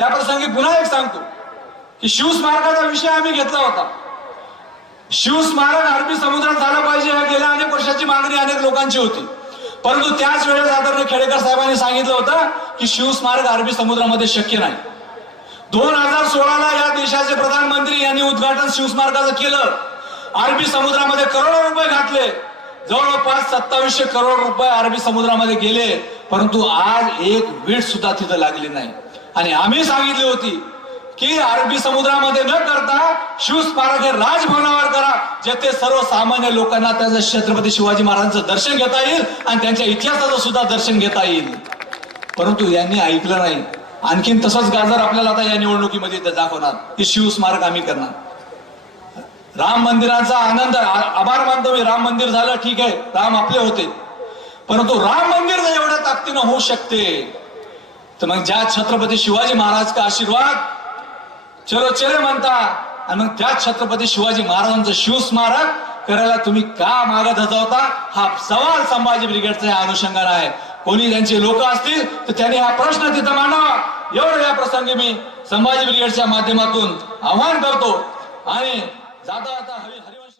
या प्रसंगी पुन्हा एक सांगतो की शिवस्मारकाचा विषय आम्ही घेतला होता. शिवस्मारक अरबी समुद्रात झालं पाहिजे या गेल्या अनेक वर्षाची मागणी अनेक लोकांची होती. परंतु त्याच वेळेस आदरणीय खेडेकर साहेबांनी सांगितलं होतं की शिवस्मारक अरबी समुद्रामध्ये शक्य नाही. दोन हजार सोळाला या देशाचे प्रधानमंत्री यांनी उद्घाटन शिवस्मारकाचं केलं. अरबी समुद्रामध्ये करोडो रुपये घातले. जवळपास सत्तावीसशे करोड रुपये अरबी समुद्रामध्ये गेले. परंतु आज एक वीट सुद्धा तिथं लागली नाही. आणि आम्ही सांगितली होती की अरबी समुद्रामध्ये न करता शिवस्मारक हे राजभवनावर करा जेथे सर्वसामान्य लोकांना त्याचं छत्रपती शिवाजी महाराजांचं दर्शन घेता येईल आणि त्यांच्या इतिहासाचं सुद्धा दर्शन घेता येईल. परंतु यांनी ऐकलं नाही. आणखीन तसंच गाजर आपल्याला आता या निवडणुकीमध्ये दाखवणार. की शिवस्मारक आम्ही करणार. राम मंदिराचा आनंद आभार मानतो मी. राम मंदिर झालं ठीक आहे. राम आपले होते. परंतु राम मंदिर एवढ्या ताकदीनं होऊ शकते. तर मग ज्या छत्रपती शिवाजी महाराज का आशीर्वाद चलो चले म्हणता आणि मग त्याच छत्रपती शिवाजी महाराजांचं शिवस्मारक करायला तुम्ही का मागे होता हा सवाल संभाजी ब्रिगेडचा या अनुषंगाने आहे. कोणी त्यांचे लोक असतील तर त्यांनी हा प्रश्न तिथं मांडावा. एवढं या प्रसंगी मी संभाजी ब्रिगेडच्या माध्यमातून आव्हान करतो. आणि जाता जाता हवी हरिवंश